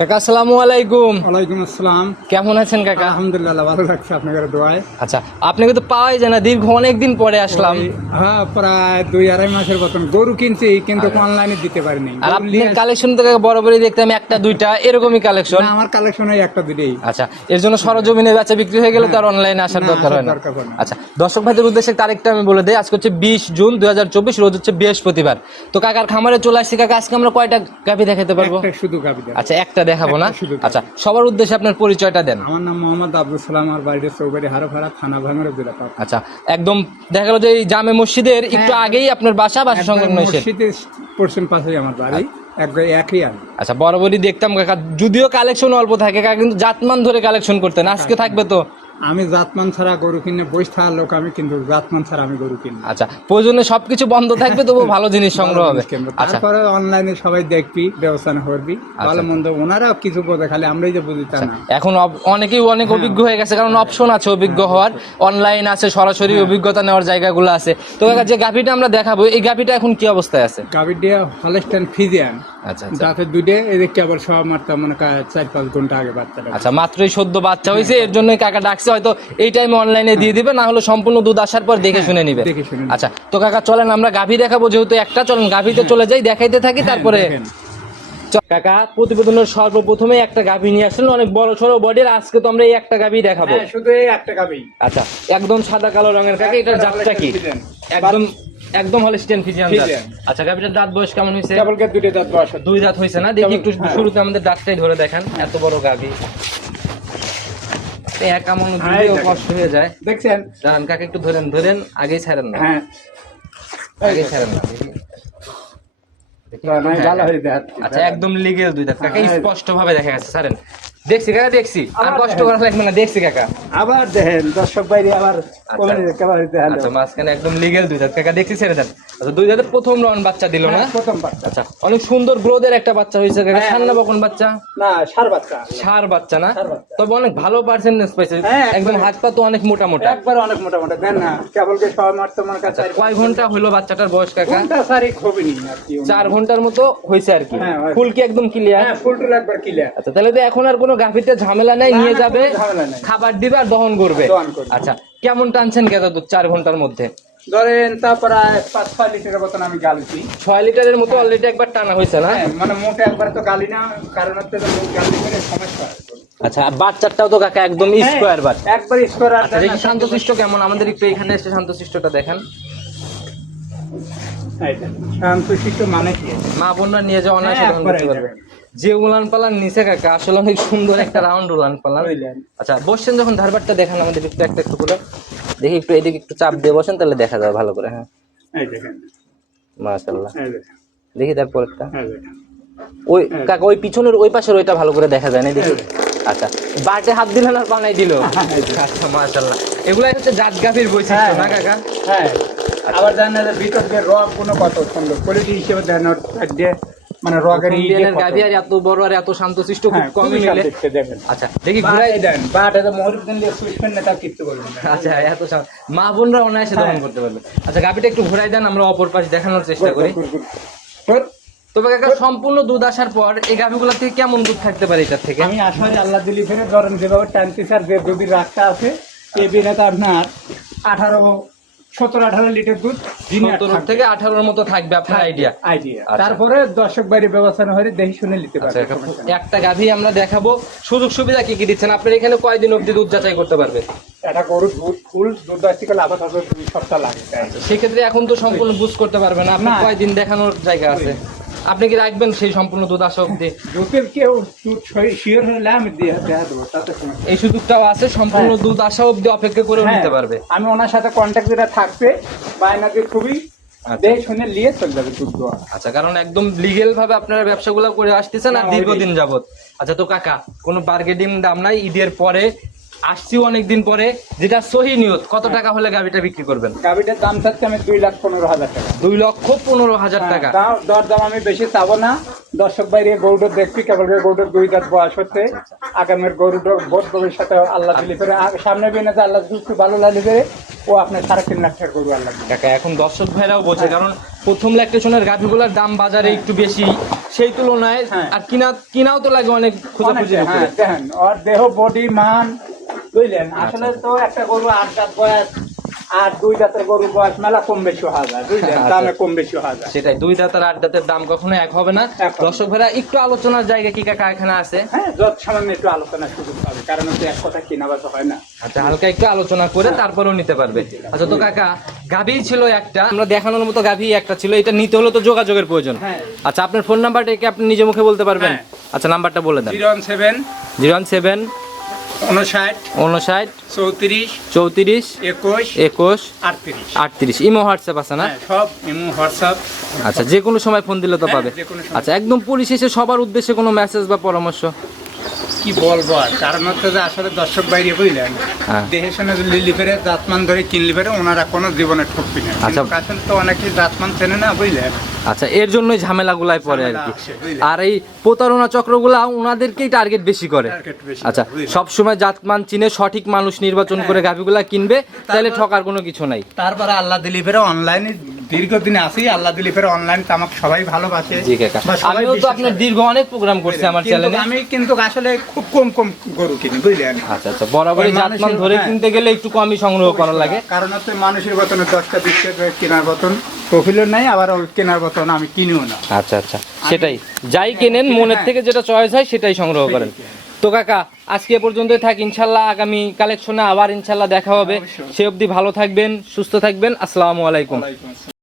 কাকা আসসালামু আলাইকুম। ওয়ালাইকুম আসসালাম। কেমন আছেন কাকা? আলহামদুলিল্লাহ ভালো লাগছে আপনাদের দোয়ায়। আচ্ছা আপনাকে তো পাওয়াই যায় না দীর্ঘ অনেক দিন পরে আসলাম। হ্যাঁ প্রায় দুই আড়াই মাসের মতন গরু কিনছি কিন্তু অনলাইনে দিতে পারিনি। আর আপনার কালেকশন তো কাকা বরাবরই দেখতাম একটা দুইটা এরকমই কালেকশন না, আমার কালেকশন এই একটা আচ্ছা এর জন্য সরজমিনে বেচা বিক্রি হয়ে গেলে তো আর অনলাইনে আসার দরকার হয় না। আচ্ছা দর্শক ভাইদের উদ্দেশ্যে তারিখটা আমি বলে দিই আজকে হচ্ছে বিশ জুন দুই হাজার চব্বিশ রোজ হচ্ছে বৃহস্পতিবার। তো কাকার খামারে চলে আসছি কাকা আজকে আমরা কয়টা গাভি দেখাতে পারব? শুধু দেন। আচ্ছা একটা দেখাবো না? আচ্ছা সবার উদ্দেশ্যে আপনার পরিচয়টা দেন। আমার নাম মোহাম্মদ আব্দুল সালাম আর বাড়িতে চৌবাড়ি হারোফাড়া থানা ভাঙড়া জেলা আচ্ছা একদম দেখা গেল যে এই জামে মসজিদের একটু আগেই আপনার বাসা বাসা সংলগ্ন হয়েছে। মসজিদের পশ্চিম পাশেই আমার বাড়ি এক একই আচ্ছা বরাবরই দেখতাম কাকা যদিও কালেকশন অল্প থাকে কাকা কিন্তু জাতমান ধরে কালেকশন করতেন আজকে থাকবে তো আমি জাতমান ছাড়া গরু কিনে বসে থাকার লোক আমি কিন্তু জাতমান ছাড়া আমি গরু কিনি। আচ্ছা প্রয়োজনে সবকিছু বন্ধ থাকবে তবু ভালো জিনিস সংগ্রহ হবে। আচ্ছা। তারপরে অনলাইনে সবাই দেখবি ব্যবস্থা করবি। ভালো মন্দ ওনারাও কিছু বোঝে খালি আমরাই যে বুঝি তা না। এখন অনেকেই অনেক অভিজ্ঞ হয়ে গেছে কারণ অপশন আছে অভিজ্ঞ হওয়ার। অনলাইন আছে সরাসরি অভিজ্ঞতা নেওয়ার জায়গাগুলো আছে। তো কাকা যে গাভিটা আমরা দেখাবো এই গাভিটা এখন কি অবস্থায় আছে? দিয়ে হলস্টাইন ফিজিয়ান আচ্ছা আচ্ছা। দুটে এদিকে আবার সব মারতে মনে চার পাঁচ ঘণ্টা আগে বাচ্চাটা আচ্ছা মাত্রই সদ্য বাচ্চা হয়েছে এর জন্যই কাকা ডাকছে। হয়তো এই টাইমে অনলাইনে দিয়ে দিবে না হলে সম্পূর্ণ দুধ আসার পর দেখে শুনে নিবে। দেখে শুনে নিবে। আচ্ছা তো কাকা চলেন আমরা গাভি দেখাবো যেহেতু একটা চলেন গাভিতে চলে যাই দেখাইতে থাকি তারপরে কাকা প্রতিবেদনের সর্বপ্রথমে একটা গাভি নিয়ে আসলেন অনেক বড় সড়ো বডির আজকে তো আমরা এই একটা গাভী দেখাবো। হ্যাঁ, শুধু এই একটা গাভী। আচ্ছা একদম সাদা কালো রঙের কাকা এটার জাতটা কি? একদম একদম হলিস্টিয়ান ফিজিয়ান। আচ্ছা গাভিটার দাঁত বয়স কেমন হয়েছে? কেবলকে দুটো দাঁত বয়স। দুই দাঁত হয়েছে না? দেখি একটু হ্যাঁ। শুরুতে আমাদের দাঁতটাই ধরে দেখান এত বড় গাভি। এক এমন হ্যাঁ, কষ্ট হয়ে যায়। দেখছেন? দাঁড়ান কাকে একটু ধরেন ধরেন আগেই ছাড়েন না। হ্যাঁ। আগেই ছাড়েন না। আচ্ছা একদম লিগেল দুই দাঁত কাকা হ্যাঁ। স্পষ্ট ভাবে দেখা গেছে ছাড়েন। দেখছি কাকা দেখছি। আর কষ্ট করা লাগবে না দেখছি কাকা। আবার দেখেন দর্শক বাইরে আবার কেবল দেখেন। আচ্ছা মাঝখানে একদম লিগেল দুই দাঁত কাকা দেখছি ছেড়ে দেন। আচ্ছা দুই দাঁতের প্রথম রন বাচ্চা দিল না? হ্যাঁ, প্রথম বাচ্চা। আচ্ছা অনেক সুন্দর গ্রোথের একটা বাচ্চা হয়েছে কাকা। হ্যাঁ। সান্না বকন বাচ্চা? না সার বাচ্চা। সার বাচ্চা না? তবে অনেক ভালো পার্সেন্টেজ পাইছে। হ্যাঁ, একদম। হাত পা তো অনেক মোটা মোটা। একবার অনেক মোটা মোটা দেন না। কেবলকে সব মারতে মনে কাছে আচ্ছা কয় ঘণ্টা হলো বাচ্চাটার বয়স কাকা? কোনটা সারি আর কি। চার ঘণ্টার মতো হয়েছে আর কি। ফুল কি একদম ক্লিয়ার হ্যাঁ ফুল টুল একবার ক্লিয়ার আচ্ছা তাহলে তো এখন আর কোনো গাভীতে ঝামেলা নাই নিয়ে যাবে। খাবার দিবে আর দহন করবে। আচ্ছা কেমন টানছেন কেন দুধ চার ঘণ্টার মধ্যে? ধরেন তারপর পাঁচ ছয় লিটারের মতন আমি গালছি ছয় লিটারের মতো অলরেডি একবার টানা হয়েছে না? হ্যাঁ মানে মোটে একবার তো গালি না কারণ হচ্ছে মুখ গালি করে সমস্যা আচ্ছা বাচ্চাটাও তো কাকা একদম স্কোয়ার একবার স্কোয়ার আচ্ছা দেখি শান্তশিষ্ট কেমন? আমাদের একটু এখানে এসে শান্তশিষ্টটা দেখেন। শান্তশিষ্ট মানে কি? মা বোনরা নিয়ে যাওয়া অনায়াসে হ্যাঁ, দহন করতে পারবে। এই যে উলান পালান নিচে কাকা আসলে অনেক সুন্দর একটা রাউন্ড উলান পালান। আচ্ছা বসছেন যখন ধারবারটা দেখান আমাদের একটু একটা একটু করে। দেখি একটু এদিকে একটু চাপ দিয়ে বসেন তাহলে দেখা যাবে ভালো করে। হ্যাঁ। মাশাল্লাহ দেখি তারপরটা। এই দেখেন। ওই কাকা ওই পিছনের ওই পাশের ওইটা ভালো করে দেখা যায় না দেখি। আচ্ছা বাটে হাত দিলেন আর বানাই দিল। আচ্ছা মাশাল্লাহ এগুলাই হচ্ছে জাত গাভীর বৈশিষ্ট্য না কাকা? হ্যাঁ। আবার জানেন যে ভিতর দিয়ে রক কোনো কত সুন্দর কোয়ালিটি হিসেবে দেন দিয়ে মানে ইন্ডিয়ানের আর এত বড় আর এত শান্তশিষ্ট খুব কমই মিলে। আচ্ছা দেখি ঘুরাই দেন। বাট এটা মহরুদ্দিন দিয়ে সুইচবেন না তা কিচ্ছু বলবেন আচ্ছা এত মা বোনরা অনায়াসে দমন করতে পারবে। আচ্ছা একটু ঘুরাই দেন আমরা অপর পাশ দেখানোর চেষ্টা করি। Good, good. তবে কাকা সম্পূর্ণ দুধ আসার পর এই গাভিগুলো থেকে কেমন দুধ থাকতে পারে এটার থেকে? আমি আশা করি আল্লাহ দিলি ফেরে ধরেন যেভাবে টানতে স্যার যে যদি রাস্তা আছে এই বিনেতে আপনার আঠারো সতেরো আঠারো লিটার দুধ সতেরো থেকে আঠারোর মতো থাকবে আপনার আইডিয়া আইডিয়া আচ্ছা। তারপরে দর্শক বাড়ির ব্যবস্থা হলে দেখি শুনে নিতে আচ্ছা পারবে একটা- নেই। একটা গাভি আমরা দেখাবো। সুযোগ সুবিধা কি কি দিচ্ছেন? আপনার এখানে কয়দিন অবধি দুধ যাচাই করতে পারবে? একটা গরুর দুধ ফুল দুধ আসতে গেলে আবার দুই সপ্তাহ লাগে। সেক্ষেত্রে এখন তো সম্পূর্ণ বুঝ করতে পারবেন আপনার। কয়দিন দেখানোর জায়গা আছে? আপনি কি রাখবেন সেই সম্পূর্ণ দুধ আসা অবধি দুধের কেউ শিওর হলে আমি। এই সুযোগটাও আছে সম্পূর্ণ দুধ আসা অবধি অপেক্ষা নিতে হ্যাঁ, পারবে। আমি ওনার সাথে কন্ট্যাক্ট যেটা থাকবে বায়নাতে খুবই আচ্ছা। শুনে নিয়ে চলে যাবে দুধ দেওয়া। আচ্ছা কারণ একদম লিগেল ভাবে আপনারা ব্যবসাগুলো করে আসতেছেন আর হ্যাঁ, দীর্ঘদিন যাবত আচ্ছা তো কাকা কোনো বার্গেনিং দাম নাই ঈদের পরে আসছি অনেকদিন পরে যেটা সহি নিয়ত কত টাকা হলে গাভিটা বিক্রি করবেন? গাভিটার দাম থাকছে আমি দুই লাখ পনেরো হাজার টাকা। দুই লক্ষ পনেরো হাজার টাকা হ্যাঁ, দাম- দর দাম আমি বেশি চাবো না। দর্শক বাইরে গরুটা দেখবি কেবল গরুটার দুই দাঁত বয়স হচ্ছে। আগামের গরুটা বোধ ভবিষ্যতে আল্লাহ দিলি করে সামনে যে আল্লাহ একটু ভালো লাগবে ও আপনার সাড়ে তিন লাখ টাকা গরু আল্লাহ টাকা এখন দর্শক ভাইরাও বোঝে কারণ প্রথম ল্যাকটেশনের গাভিগুলোর দাম বাজারে একটু বেশি সেই তুলনায় হ্যাঁ। আর কিনা কিনাও তো লাগে অনেক হ্যাঁ, দেখেন ওর দেহ বডি মান বুঝলেন? আসলে তো একটা গরু আট দাঁত বয়স আর দুই দাঁতের গরু বয়স মেলা কম বেশি হওয়া যায় বুঝলেন? আচ্ছা। দামে কম বেশি হওয়া যায়। সেটাই দুই দাঁত আর আট দাঁতের দাম কখনো এক হবে না। দর্শক ভাইরা একটু আলোচনার জায়গা কি কাকা এখানে আছে? হ্যাঁ যত সামান্য একটু আলোচনা সুযোগ পাবে কারণ হচ্ছে এক কথা কিনা বেচা হয় না। আচ্ছা হালকা একটু আলোচনা করে তারপরেও নিতে পারবে। আচ্ছা তো কাকা গাভী ছিল একটা আমরা দেখানোর মতো গাভী একটা ছিল এটা নিতে হলে তো যোগাযোগের প্রয়োজন। হ্যাঁ। আচ্ছা আপনার ফোন নাম্বারটা কি আপনি নিজে মুখে বলতে পারবেন? হ্যাঁ। আচ্ছা নাম্বারটা বলে দেন। Zero one seven zero one seven উনষাট উনষাট চৌত্রিশ চৌত্রিশ একুশ একুশ আটত্রিশ। আটত্রিশ। ইমো হোয়াটসঅ্যাপ আছে না? হ্যাঁ, সব ইমো হোয়াটসঅ্যাপ। আচ্ছা যে কোনো সময় ফোন দিলে তো হ্যাঁ, পাবে। আচ্ছা একদম পরিশেষে সবার উদ্দেশ্যে কোনো মেসেজ বা পরামর্শ? কি বলব আর? কারণ হচ্ছে যে আসলে দর্শক বাইরে বুঝলেন হ্যাঁ। দেহের সঙ্গে লিলি ফেরে জাতমান ধরে কিনলি ফেরে ওনারা কোনো জীবনে ঠকবি না। আচ্ছা। আসলে তো অনেকেই জাতমান চেনে না বুঝলেন? আচ্ছা এর জন্যই ঝামেলাগুলাই পড়ে আর কি? আর এই প্রতারণা চক্রগুলা ওনাদেরকেই টার্গেট বেশি করে। আচ্ছা সব সময় জাতমান চিনে সঠিক মানুষ নির্বাচন করে গাভিগুলা কিনবে তাহলে ঠকার কোনো কিছু নাই। তারপরে আল্লাহ দিলিপের অনলাইনে দীর্ঘদিন আসি আল্লাহ দিলি অনলাইন আমাকে সবাই ভালোবাসে। জি কাকা। আমিও তো আপনার দীর্ঘ অনেক প্রোগ্রাম করছি আমার চ্যানেলে আমি কিন্তু আসলে খুব কম কম গরু কিনি বুঝলেন? আচ্ছা আচ্ছা বরাবরই জাতমান ধরে হ্যাঁ। কিনতে গেলে একটু কমই সংগ্রহ করা লাগে। কারণ হচ্ছে মানুষের বেতনে দশটা কেনার বেতন প্রফিলও নাই আবার কেনার বেতন আমি কিনিও না। আচ্ছা আচ্ছা সেটাই। যাই কেনেন মনের হ্যাঁ। থেকে যেটা চয়েস হয় সেটাই সংগ্রহ করেন। তো কাকা আজকে পর্যন্তই থাক ইনশাল্লাহ আগামী কালেকশনে আবার ইনশাল্লাহ দেখা হবে। সে অবধি ভালো থাকবেন সুস্থ থাকবেন। আসসালামু আলাইকুম।